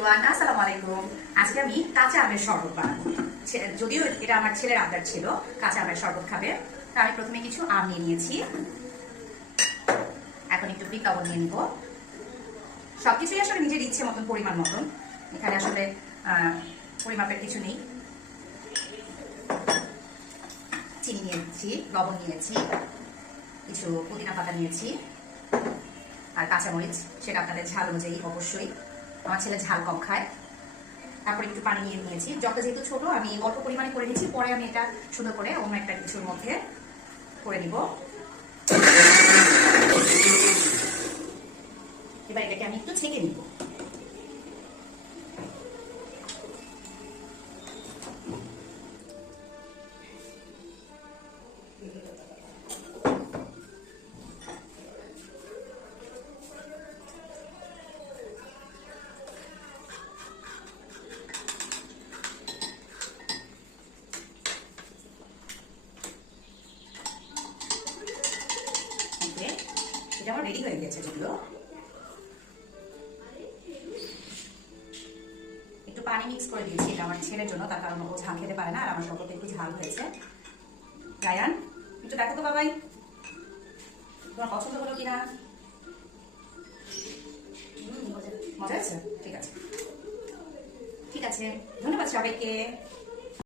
Everyone, আসসালামু আলাইকুম। আজকে আমি কাঁচা আমের শরবত বানাবো। যদিও এটা আমার ছেলের আবদার ছিল, কাঁচা আমের শরবত খাবে। তো আমি প্রথমে কিছু আম নিয়ে নিয়েছি। এখন একটু বিট লবণ নিয়ে নিব। সবকিছুই আসলে নিজের ইচ্ছে মতন, পরিমাণ মতন। এখানে আসলে পরিমাপের কিছু নেই। চিনি নিয়েছি, লবণ নিয়েছি, কিছু পুদিনা পাতা নিয়েছি, আর কাঁচামরিচ, সেটা আপনাদের ঝাল অনুযায়ী অবশ্যই। আমার ছেলে ঝাল কম খায়। তারপরে একটু পানি নিয়ে নিয়েছি। যত যেহেতু ছোট, আমি অল্প পরিমাণে করে নিয়েছি। পরে আমি এটা সুন্দর করে অন্য একটা কিছুর মধ্যে করে নিব। এবার এটাকে আমি একটু ছেঁকে নিব। এটা আমার রেডি হয়ে গেছে। যদিও একটু পানি মিক্স করে দিয়েছি, এটা আমার ছেলের জন্য, তার কারণ ও ঝাল খেতে পারে না, আর আমার শরবতে একটু ঝাল হয়েছে। রায়ান, একটু দেখো তো বাবাই, তোমার পছন্দ হলো কিনা। মজা আছে? ঠিক আছে, ঠিক আছে। ধন্যবাদ সবাইকে।